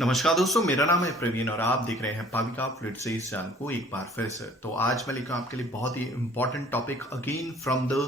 नमस्कार दोस्तों, मेरा नाम है प्रवीण और आप देख रहे हैं पाविका फ्लूइड से इस चैनल को एक बार फिर से। तो आज मैं लेकर आपके लिए बहुत ही important topic again from the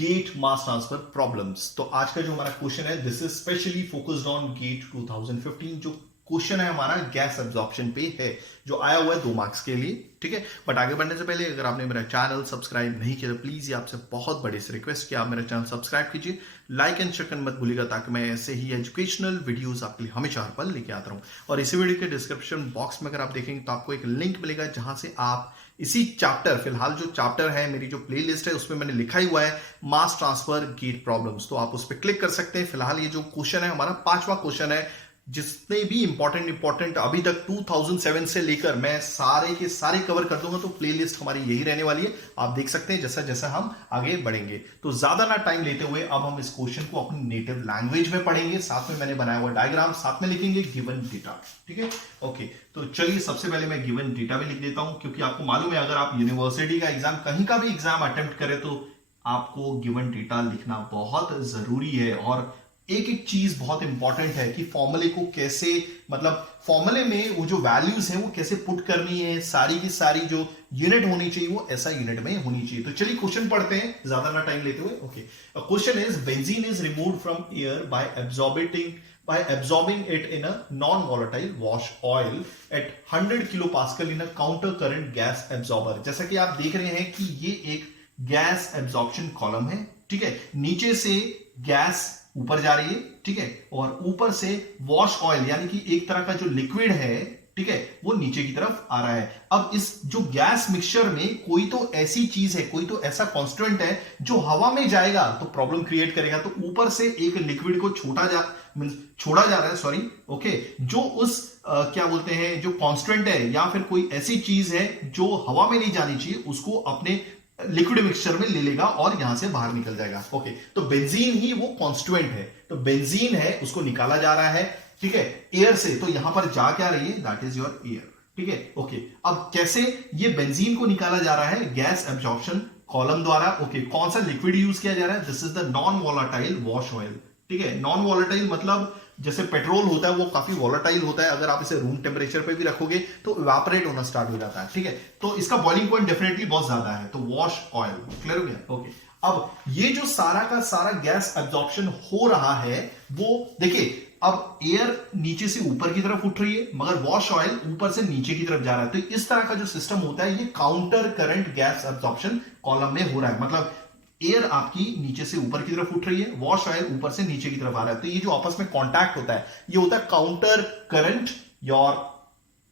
GATE mass transfer problems. तो आज का जो हमारा क्वेश्चन है this is specially focused on GATE 2015। जो क्वेश्चन है हमारा गैस एब्जॉर्प्शन पे है, जो आया हुआ है 2 मार्क्स के लिए, ठीक है। बट आगे बढ़ने से पहले अगर आपने मेरा चैनल सब्सक्राइब नहीं किया तो प्लीज ये आपसे बहुत बड़ी सी रिक्वेस्ट कि आप मेरा चैनल सब्सक्राइब कीजिए, लाइक एंड शेयर करना मत भूलिएगा, ताकि मैं ऐसे ही एजुकेशनल वीडियोस आपके लिए हमेशा हर पल लेके आता रहूं। और इसी वीडियो के डिस्क्रिप्शन बॉक्स में अगर आप देखेंगे तो आपको एक लिंक मिलेगा जहां से आप इसी चैप्टर, फिलहाल जो चैप्टर है मेरी जो प्लेलिस्ट है उसमें मैंने लिखा ही हुआ है मास ट्रांसफर गेट प्रॉब्लम्स, तो आप उस पर क्लिक कर सकते हैं। फिलहाल ये जो क्वेश्चन है हमारा 5वां क्वेश्चन है, जितने भी इंपॉर्टेंट अभी तक 2007 से लेकर मैं सारे के सारे कवर कर दूंगा। तो प्लेलिस्ट हमारी यही रहने वाली है, आप देख सकते हैं जैसा जैसा हम आगे बढ़ेंगे। तो ज्यादा ना टाइम लेते हुए अब हम इस क्वेश्चन को अपनी नेटिव लैंग्वेज में पढ़ेंगे, साथ में मैंने बनाया हुआ डायग्राम साथ में लिखेंगे गिवन डेटा, ठीक है। ओके, तो चलिए सबसे पहले मैं गिवन डेटा भी लिख देता हूं, क्योंकि आपको मालूम है अगर आप यूनिवर्सिटी का एग्जाम, कहीं का भी एग्जाम अटेम्प्ट करें तो आपको गिवन डेटा लिखना बहुत जरूरी है। और एक एक चीज बहुत इंपॉर्टेंट है कि फॉर्मूले को कैसे, मतलब फॉर्मूले में वो जो वैल्यूज है वो कैसे पुट करनी है, सारी की सारी जो यूनिट होनी चाहिए वो ऐसा यूनिट में होनी चाहिए। तो चलिए क्वेश्चन पढ़ते हैं ज्यादा ना टाइम लेते हुए। Okay, question is benzene is removed from air by absorbing it in a non-volatile wash oil at 100 kilopascal in a counter current gas absorber। जैसा कि आप देख रहे हैं कि ये एक गैस एब्जॉर्प्शन कॉलम है, ठीक है। नीचे से गैस ऊपर जा रही है, ठीक है, और ऊपर से वॉश ऑयल यानी कि एक तरह का जो लिक्विड है, ठीक है, वो नीचे की तरफ आ रहा है। अब इस जो गैस मिक्सचर में कोई तो ऐसी चीज है, कोई तो ऐसा कांस्टेंट है जो हवा में जाएगा तो प्रॉब्लम क्रिएट करेगा। तो ऊपर से एक लिक्विड को छोड़ा जा रहा है, सॉरी, ओके, जो उस क्या बोलते हैं, जो कांस्टेंट है या फिर कोई ऐसी चीज है जो हवा में नहीं जानी चाहिए, उसको अपने लिक्विड मिक्सचर में ले लेगा और यहां से बाहर निकल जाएगा। ओके, तो बेंजीन ही वो कांस्टेंट है, तो बेंजीन है उसको निकाला जा रहा है, ठीक है, एयर से। तो यहां पर जा क्या रही है, दैट इज योर एयर, ठीक है। ओके, अब कैसे ये बेंजीन को निकाला जा रहा है, गैस एब्जॉर्प्शन कॉलम द्वारा। ओके, कौन सा लिक्विड यूज किया जा रहा है, this is the non volatile wash oil, ठीक है। नॉन वोलाटाइल मतलब जैसे पेट्रोल होता है वो काफी वोलाटाइल होता है, अगर आप इसे रूम टेम्परेचर पे भी रखोगे तो इवेपोरेट होना स्टार्ट हो जाता है, ठीक है। तो इसका बॉइलिंग पॉइंट डेफिनेटली बहुत ज्यादा है, तो वॉश ऑयल, क्लियर हो गया। ओके, अब ये जो सारा का सारा गैस एब्जॉर्प्शन हो रहा है वो देखिए, अब एयर नीचे से ऊपर की तरफ उठ रही है मगर वॉश ऑयल ऊपर से नीचे की तरफ जा रहा है। तो इस तरह का जो सिस्टम होता है ये counter current gas absorption column में हो रहा है। मतलब एयर आपकी नीचे से ऊपर की तरफ उठ रही है, वॉश ऑयल ऊपर से नीचे की तरफ आ रहा है। तो ये जो आपस में कांटेक्ट होता है ये होता है counter current your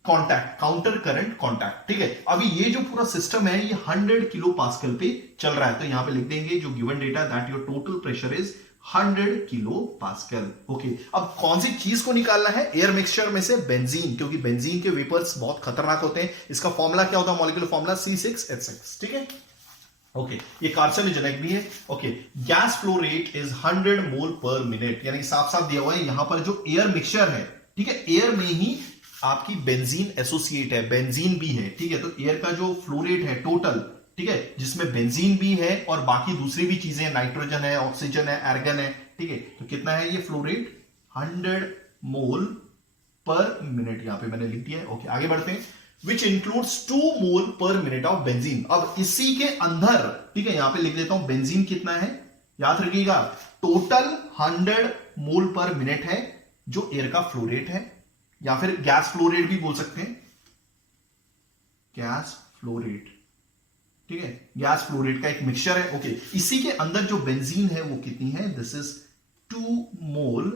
contact, counter current contact, ठीक है। अभी ये जो पूरा सिस्टम है ये 100 किलो पास्कल पे चल रहा है। तो यहां पे लिख देंगे जो given data that your total pressure is 100 kilo pascal. Okay, अब कौन सी चीज को निकालना है, एयर मिक्सचर में से बेंजीन, क्योंकि बेंजीन के वेपर्स बहुत खतरनाक होते हैं। इसका फॉर्मूला क्या होता है, मॉलिक्यूलर फॉर्मूला C6H6, ठीक है। ओके, ये कार्सिनोजेनिक भी है। Okay, gas flow rate is 100 mole per minute, यानी साफ साफ दिया हुआ है यहां पर जो एयर मिक्सचर है, ठीक है, एयर में ही आपकी बेंजीन एसोसिएट है, बेंजीन भी है, ठीक है। तो एयर का जो फ्लो रेट है टोटल, ठीक है, जिसमें बेंजीन भी है और बाकी दूसरी भी चीजें, नाइट्रोजन है, ऑक्सीजन है, आर्गन है, ठीक है। तो कितना है ये फ्लो रेट, 100 मोल पर मिनट, यहां पे मैंने लिख दिया है। ओके, आगे बढ़ते हैं। Which includes 2 mole per minute of benzene. अब इसी के अंदर, ठीक है, यहां पे लिख देता हूं बेंजीन कितना है, याद रखिएगा टोटल 100 मोल पर मिनट है जो एयर का फ्लो रेट है, या फिर गैस फ्लो रेट भी बोल सकते हैं, गैस फ्लो रेट, ठीक है, गैस फ्लो रेट का एक मिक्सचर है। ओके, इसी के अंदर जो बेंजीन है वो कितनी है, this is 2 mole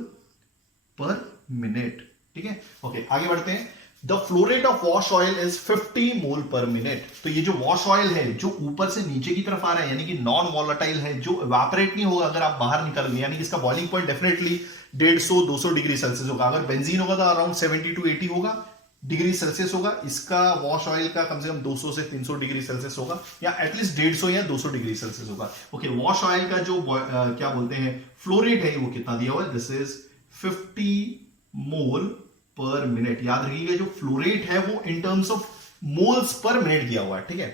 per minute, ठीक है। ओके, आगे बढ़ते हैं। The flow rate of wash oil is 50 mole per minute. तो ये जो वॉश ऑयल है जो ऊपर से नीचे की तरफ आ रहा है, यानी कि नॉन वॉलेटाइल है, जो इवेपोरेट नहीं होगा अगर आप बाहर निकल, यानी कि इसका boiling point definitely 150-200 degree Celsius होगा। अगर बेंजीन होगा तो अराउंड 70 to 80 होगा डिग्री सेल्सियस होगा। इसका वॉश ऑयल का कम से कम 200 से 300 डिग्री सेल्सियस होगा, या एटलीस्ट 150 या 200 डिग्री सेल्सियस होगा। ओके, वॉश ऑयल का जो क्या बोलते हैं फ्लो रेट है वो कितना दिया हुआ है, this is 50 mole per minute. याद रखिएगा जो फ्लो रेट है वो in terms of moles per minute दिया हुआ है, ठीक है।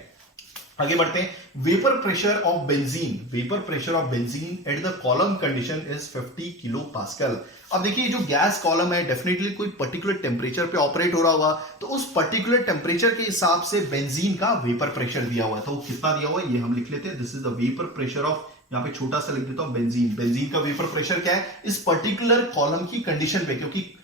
आगे बढ़ते हैं। Vapour pressure of benzene, vapour pressure of benzene at the column condition is 50 kilo pascal. अब देखिए जो गैस कॉलम है डेफिनेटली कोई पर्टिकुलर टेम्परेचर पे ऑपरेट हो रहा होगा, तो उस पर्टिकुलर टेम्परेचर के हिसाब से बेंजीन का वेपर प्रेशर दिया हुआ है। तो कितना दिया हुआ है ये हम लिख लेते हैं, this is the vapour pressure of, यहां पे छोटा सा लिख देता हूं बेंजीन। बेंजीन का वेपर प्रेशर क्या है इस पर्टिकुलर कॉलम की कंडीशन पे, क्योंकि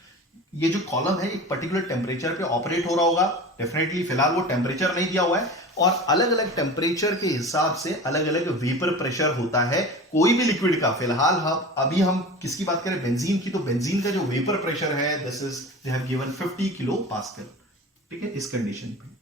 ये जो कॉलम है एक पर्टिकुलर टेम्परेचर पे ऑपरेट हो रहा होगा। डेफिनेटली फिलहाल वो टेम्परेचर नहीं दिया हुआ है, और अलग अलग टेम्परेचर के हिसाब से अलग अलग वेपर प्रेशर होता है कोई भी लिक्विड का। फिलहाल अभी हम किसकी बात करें, बेंजीन की। तो बेंजीन का जो वेपर प्रेशर है this is they have given 50 kilo pascal, ठीक है, इस कंडीशन पे।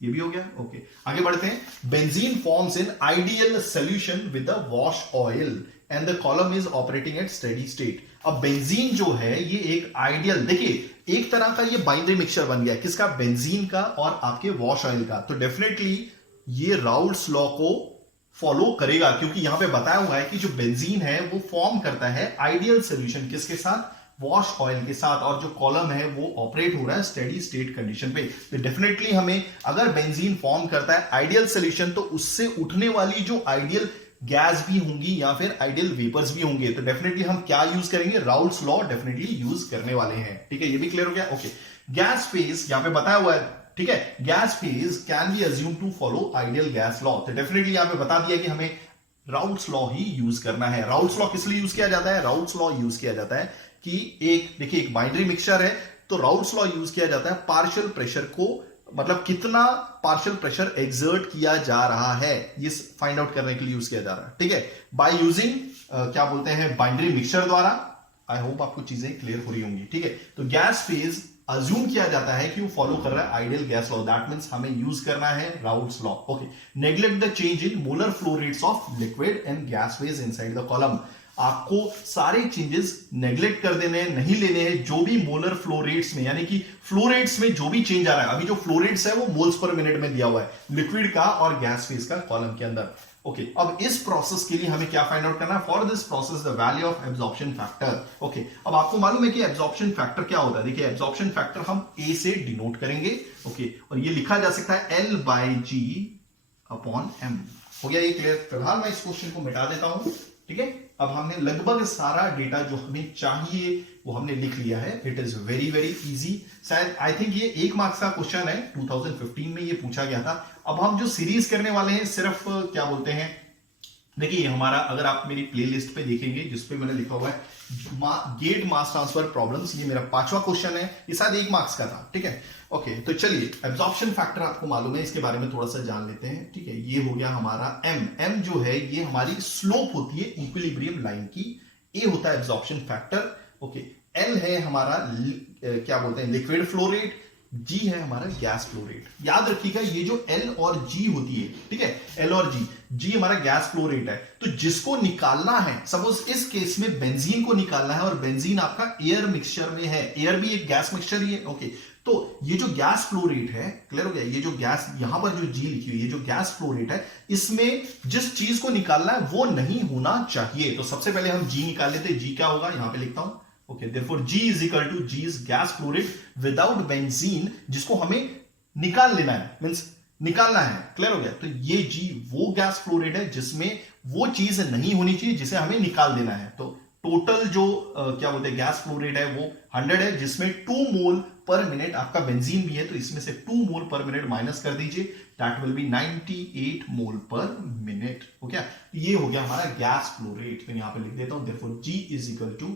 ये भी हो गया, ओके। आगे बढ़ते हैं। Benzene forms in ideal solution with the wash oil and the column is operating eight steady state. अब बेंजीन जो है ये एक आइडियल, देखिए एक तरह का ये बाइनरी मिक्सचर बन गया, किसका, बेंजीन का और आपके वॉश ऑयल का। तो डेफिनेटली ये राउल्ट्स लॉ को फॉलो करेगा, क्योंकि यहां पे बताया हुआ है कि जो बेंजीन है वो फॉर्म करता है आइडियल सोल्यूशन किसके साथ, वॉश ऑयल के साथ, और जो कॉलम है वो ऑपरेट हो रहा है स्टेडी स्टेट कंडीशन पे। तो डेफिनेटली हमें अगर बेंजीन फॉर्म करता है आइडियल सोल्यूशन, तो उससे उठने वाली जो आइडियल गैस भी होंगी या फिर आइडियल वेपर्स भी होंगे। तो डेफिनेटली हम क्या यूज करेंगे, राउल्ट्स लॉ डेफिनेटली यूज करने वाले हैं, ठीक है। ये भी क्लियर हो गया, ओके। गैस फेज यहां पे बताया हुआ है, ठीक है, gas phase can be assume to follow ideal gas law. तो डेफिनेटली यहां पे बता दिया कि हमें राउल्ट्स लॉ ही यूज करना है। राउल्ट्स लॉ किस लिए यूज किया जाता है, राउल्ट्स लॉ यूज किया जाता है कि एक, देखिए एक बाइनरी मिक्सचर है, तो राउल्ट्स लॉ यूज किया जाता है पार्शियल प्रेशर को, मतलब कितना पार्शियल प्रेशर एक्सर्ट किया जा रहा है ये फाइंड आउट करने के लिए यूज किया जा रहा है, ठीक है, बाय यूजिंग क्या बोलते हैं, बाइनरी मिक्सचर द्वारा। आई होप आपको चीजें क्लियर हो रही होंगी, ठीक है। तो गैस फेज अज्यूम किया जाता है कि वो फॉलो कर रहा है ideal gas law, that means हमें यूज करना है Raoult's law, okay. Neglect the change in molar flow rates of liquid and gas phase inside the column. आपको सारे चेंजेस नेग्लेक्ट कर देने हैं, नहीं लेने हैं। जो भी मोलर फ्लो रेट्स में, यानी कि फ्लो रेट्स में जो भी चेंज आ रहा है, अभी जो फ्लो रेट्स है वो मोल्स पर मिनट में दिया हुआ है लिक्विड का और गैस फेज का कॉलम के अंदर, ओके। अब इस प्रोसेस के लिए हमें क्या फाइंड आउट करना है, for this process the value of absorption factor, okay. अब आपको मालूम है कि एब्जॉर्प्शन फैक्टर क्या होता है, देखिए एब्जॉर्प्शन फैक्टर हम ए से डिनोट करेंगे, ओके, और ये लिखा जा सकता है L by G upon M। हो गया ये क्लियर। फिलहाल मैं इस क्वेश्चन को मिटा देता हूं, ठीक है। अब हमने लगभग सारा डेटा जो हमें चाहिए वो हमने लिख लिया है। It is very very easy. शायद आई थिंक ये 1 मार्क्स का क्वेश्चन है, 2015 में ये पूछा गया था। अब हम जो सीरीज करने वाले हैं सिर्फ क्या बोलते हैं, देखिए हमारा, अगर आप मेरी प्लेलिस्ट पे देखेंगे जिसपे मैंने लिखा हुआ है गेट मास ट्रांसफर प्रॉब्लम्स, ये मेरा 5वां क्वेश्चन है, ये शायद 1 मार्क्स का था, ठीक है, ओके। तो चलिए एब्जॉर्प्शन फैक्टर आपको मालूम है, इसके बारे में थोड़ा सा जान लेते हैं, ठीक है। ये हो गया हमारा M जो है ये हमारी स्लोप होती है इक्विलिब्रियम लाइन की, A होता है एब्जॉर्प्शन फैक्टर, ओके। L है हमारा क्या बोलते हैं लिक्विड फ्लो रेट, G है हमारा गैस फ्लो रेट। याद रखिएगा ये जो L और G होती है, ठीक है, L और G हमारा गैस फ्लो रेट है। तो जिसको निकालना है, सपोज इस केस में बेंजीन को निकालना है, और बेंजीन आपका एयर मिक्सचर में है, एयर भी एक गैस मिक्सचर ही है, ओके। तो ये जो गैस फ्लो रेट है, क्लियर हो गया, ये जो गैस यहां पर जो G लिखी हुई है, ये जो गैस फ्लो रेट है, इसमें जिस चीज को निकालना है वो नहीं होना चाहिए। तो सबसे पहले हम G निकाल लेते हैं। G क्या होगा, यहां पे लिखता हूं, okay. therefore G is equal to G is gas flow rate without benzene, जिसको हमें निकाल लेना है, मींस निकालना है, क्लियर हो गया। तो ये G वो गैस फ्लो रेट है जिसमें वो चीज नहीं होनी चाहिए जिसे हमें निकाल देना है। तो टोटल जो क्या बोलते हैं गैस फ्लो रेट है वो 100 है, जिसमें 2 मोल पर मिनट आपका बेंजीन भी है, तो इसमें से 2 मोल पर मिनट माइनस कर दीजिए, that will be 98 mole per minute, हो गया। ये हो गया हमारा गैस फ्लो रेट। तो यहां पे लिख देता हूं therefore G is equal to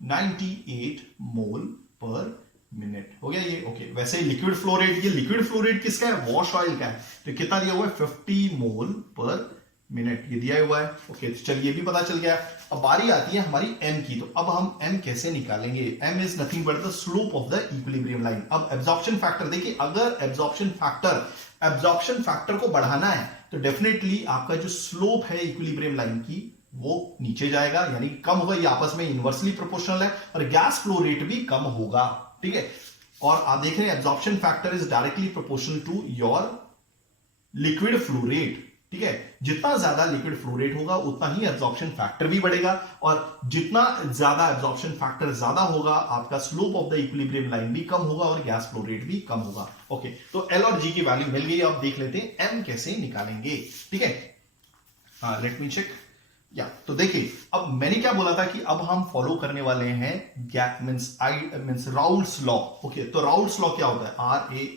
98 mole per minute, हो गया ये, ओके। वैसे लिक्विड फ्लो रेट, ये लिक्विड फ्लो रेट किसका है, वॉश ऑयल का है, तो कितना दिया हुआ है 50 मोल पर मिनट, ये दिया हुआ है, ओके। तो चलिए ये भी पता चल गया। अब बारी आती है हमारी M की। तो अब हम M कैसे निकालेंगे, M is nothing but the slope of the equilibrium line. अब एब्जॉर्प्शन फैक्टर, देखिए अगर एब्जॉर्प्शन फैक्टर को बढ़ाना है तो डेफिनेटली आपका जो स्लोप है इक्विलिब्रियम लाइन की वो नीचे जाएगा, यानी कम होगा, ये आपस में इनवर्सली प्रोपोर्शनल है, और गैस फ्लो रेट भी कम होगा, ठीक है। और आप देख रहे हैं absorption factor is directly proportional to your liquid flow rate, ठीक है, जितना ज्यादा लिक्विड फ्लो रेट होगा उतना ही एब्जॉर्प्शन फैक्टर भी बढ़ेगा, और जितना ज्यादा एब्जॉर्प्शन फैक्टर ज्यादा होगा आपका slope of the equilibrium line भी कम होगा और गैस फ्लो रेट भी कम होगा। ओके, तो एल और जी की वैल्यू मिल गई, अब देख लेते हैं एम कैसे निकालेंगे। ठीक है, लेट मी चेक। या तो देखिए, अब मैंने क्या बोला था कि अब हम फॉलो करने वाले हैं मींस राउल्ट्स लॉ। ओके, तो राउल्ट्स लॉ क्या होता है?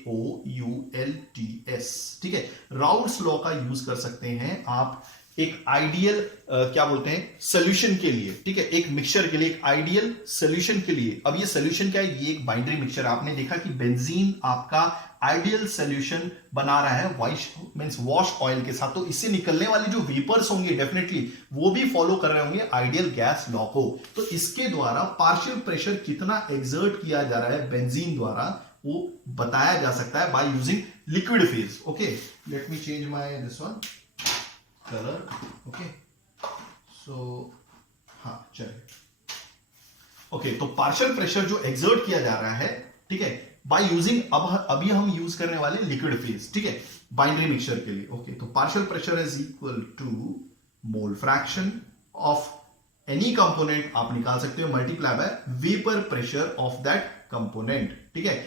RAOULTS। ठीक है, राउल्ट्स लॉ का यूज कर सकते हैं आप एक आइडियल क्या बोलते हैं सॉल्यूशन के लिए। ठीक है, एक मिक्सचर के लिए, एक आइडियल सॉल्यूशन के लिए। अब ये सॉल्यूशन क्या है? ये एक बाइंडरी मिक्सचर। आपने देखा कि बेंजीन आपका आइडियल सॉल्यूशन बना रहा है वॉश ऑयल के साथ, तो इससे निकलने वाले जो वेपर्स होंगे डेफिनेटली वो भी फॉलो कर रहे होंगे आइडियल गैस लॉ को। तो इसके द्वारा पार्शियल प्रेशर कितना एक्सर्ट किया जा रहा है बेंजीन द्वारा वो बताया जा सकता है by using liquid phase. Okay, let me change my this one colour. Okay, so हाँ चलिए। ओके, तो पार्शियल प्रेशर जो एक्सर्ट किया जा रहा है, ठीक है, बाय यूजिंग, अभी हम यूज करने वाले लिक्विड फेज। ठीक है, बाइनरी मिक्सचर के लिए। ओके, तो partial pressure is equal to mole fraction of any component, आप निकाल सकते हो, multiply by vapour pressure of that component. ठीक है,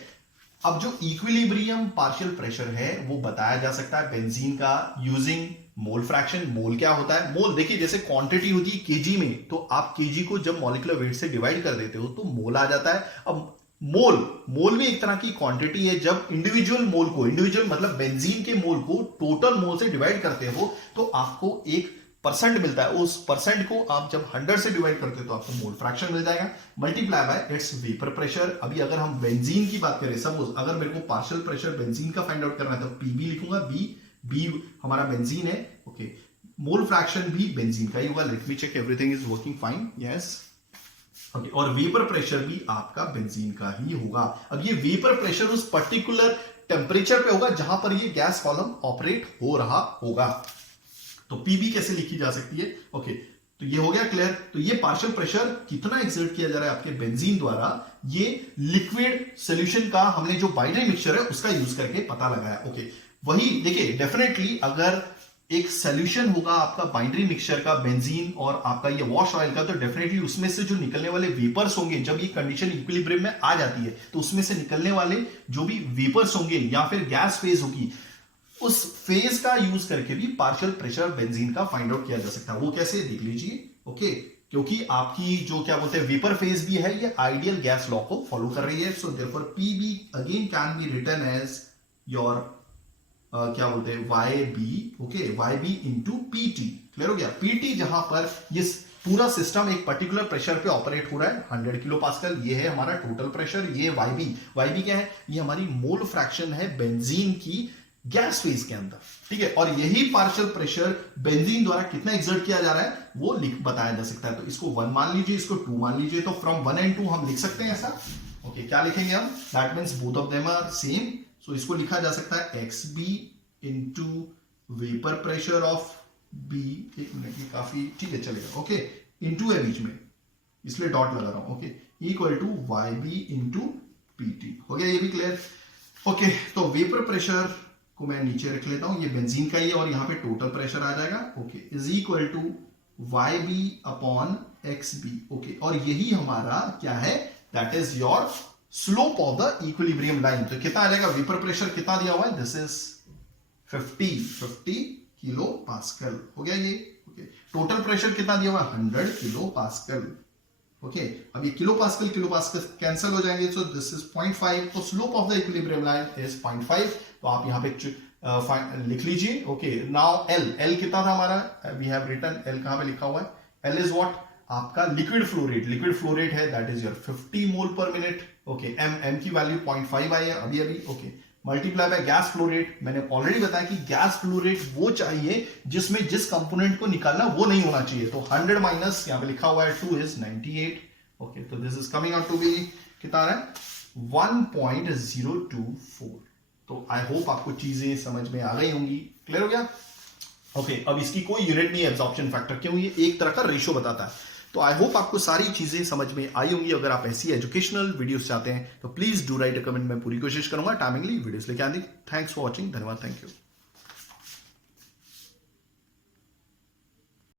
अब जो इक्विलिब्रियम पार्शियल प्रेशर है वो बताया जा सकता है बेंजीन का यूजिंग मोल फ्रैक्शन। मोल क्या होता है? मोल देखिए, जैसे क्वांटिटी होती है केजी में, तो आप केजी को जब मॉलिक्यूलर वेट से डिवाइड कर देते हो तो मोल आ जाता है। अब मोल भी एक तरह की क्वांटिटी है। जब इंडिविजुअल मोल को, इंडिविजुअल मतलब बेंजीन के मोल को टोटल मोल से डिवाइड करते हो तो आपको एक परसेंट मिलता है। उस परसेंट को आप जब 100 से डिवाइड करते हो तो आपको मोल फ्रैक्शन मिल जाएगा, multiply by it's vapour pressure. अभी अगर हम बेंजीन की बात करें, सपोज अगर मेरे को पार्शियल प्रेशर बेंजीन का फाइंड आउट करना है तो पीबी लिखूंगा, बी हमारा बेंजीन है। ओके, मोल फ्रैक्शन भी बेंजीन का ही होगा। Let me check everything is working fine. Yes, okay, और वेपर प्रेशर भी आपका बेंजीन का ही होगा। अब ये वेपर प्रेशर उस पर्टिकुलर टेम्परेचर पे होगा जहां पर ये गैस कॉलम ऑपरेट हो रहा होगा। तो पीबी कैसे लिखी जा सकती है? ओके, तो ये हो गया क्लियर। तो ये पार्शियल प्रेशर कितना एक्सर्ट किया जा रहा है आपके बेंजीन द्वारा, ये लिक्विड सॉल्यूशन का हमने जो बाइनरी मिक्सचर है उसका यूज करके पता लगाया। ओके, वही देखिए, डेफिनेटली अगर एक सॉल्यूशन होगा आपका बाइनरी मिक्सचर का बेंजीन और आपका ये वॉश ऑयल का, तो डेफिनेटली उसमें से जो निकलने वाले वेपर्स होंगे, जब ये कंडीशन इक्विलिब्रियम में आ जाती है तो उसमें से निकलने वाले जो भी वेपर्स होंगे या फिर गैस फेज होगी, उस फेज का यूज करके भी पार्शियल प्रेशर बेंजीन का फाइंड आउट किया जा सकता है। वो कैसे, देख लीजिए। ओके, क्योंकि आपकी जो क्या बोलते हैं वेपर फेज भी है, ये आइडियल गैस लॉ को फॉलो कर रही है। So therefore PB again can be written as your क्या बोलते हैं YB। Okay, YB into PT। Clear हो गया? PT जहां पर ये पूरा सिस्टम एक पर्टिकुलर प्रेशर पे ऑपरेट हो रहा है 100 किलो पास्कल, ये है हमारा टोटल प्रेशर। ये YB क्या है? ये हमारी मोल फ्रैक्शन है बेंजीन की गैस फेज के अंदर। ठीक है, और यही पार्शियल प्रेशर बेंजीन द्वारा कितना एक्सर्ट किया जा रहा है वो बताया जा सकता है। तो इसको 1 मान लीजिए, इसको 2 मान लीजिए, तो फ्रॉम 1 and 2 हम लिख सकते हैं ऐसा। ओके, क्या लिखेंगे हम? That means both of them are same. So इसको लिखा जा सकता है XB into vapour pressure of B। एक मिनट, ये काफी ठीक है, चलेगा। ओके, इंटू है बीच में इसलिए डॉट लगा रहा हूं। Okay, equal to YB into PT। हो गया ये भी क्लियर? ओके, तो वेपर प्रेशर को मैं नीचे रख लेता हूं, ये बेंजीन का ही है और यहां पे टोटल प्रेशर आ जाएगा। Okay, is equal to YB upon XB। Okay, और यही हमारा क्या है? That is your slope of the equilibrium line. तो कितना आ जाएगा? वेपर प्रेशर कितना दिया हुआ है? This is 50 kilo pascal. हो गया ये। ओके, टोटल प्रेशर कितना दिया हुआ है? 100 किलो पास्कल। ओके, अब ये किलो पास्कल कैंसिल हो जाएंगे, सो दिस इज 0.5। तो slope of the equilibrium line is 0.5। तो आप यहां पे लिख लीजिए। ओके, नाउ एल कितना था हमारा? वी हैव रिटन एल, कहां पे लिखा हुआ है? L is what? आपका liquid flow rate. Liquid flow rate है that is your 50 mole per minute. Okay, M की वैल्यू 0.5 आई है अभी। Okay, multiply by gas flow rate. मैंने ऑलरेडी बताया कि गैस फ्लो रेट वो चाहिए जिसमें जिस कंपोनेंट को निकालना वो नहीं होना चाहिए। तो 100 माइनस यहां पे लिखा हुआ है 2 इज 98। ओके, तो this is coming out to be कितना है? 1.024। तो आई होप आपको चीजें समझ में आ गई होंगी। क्लियर हो गया? ओके, अब इसकी कोई यूनिट नहीं है एब्जॉर्प्शन फैक्टर, क्यों? ये एक तरह का रेशियो बताता है। तो आई होप आपको सारी चीजें समझ में आई होंगी। अगर आप ऐसी एजुकेशनल वीडियोस चाहते हैं तो please do write a comment. मैं पूरी कोशिश करूंगा टाइमिंगली वीडियोस लेके आने की। Thanks for watching. धन्यवाद। Thank you.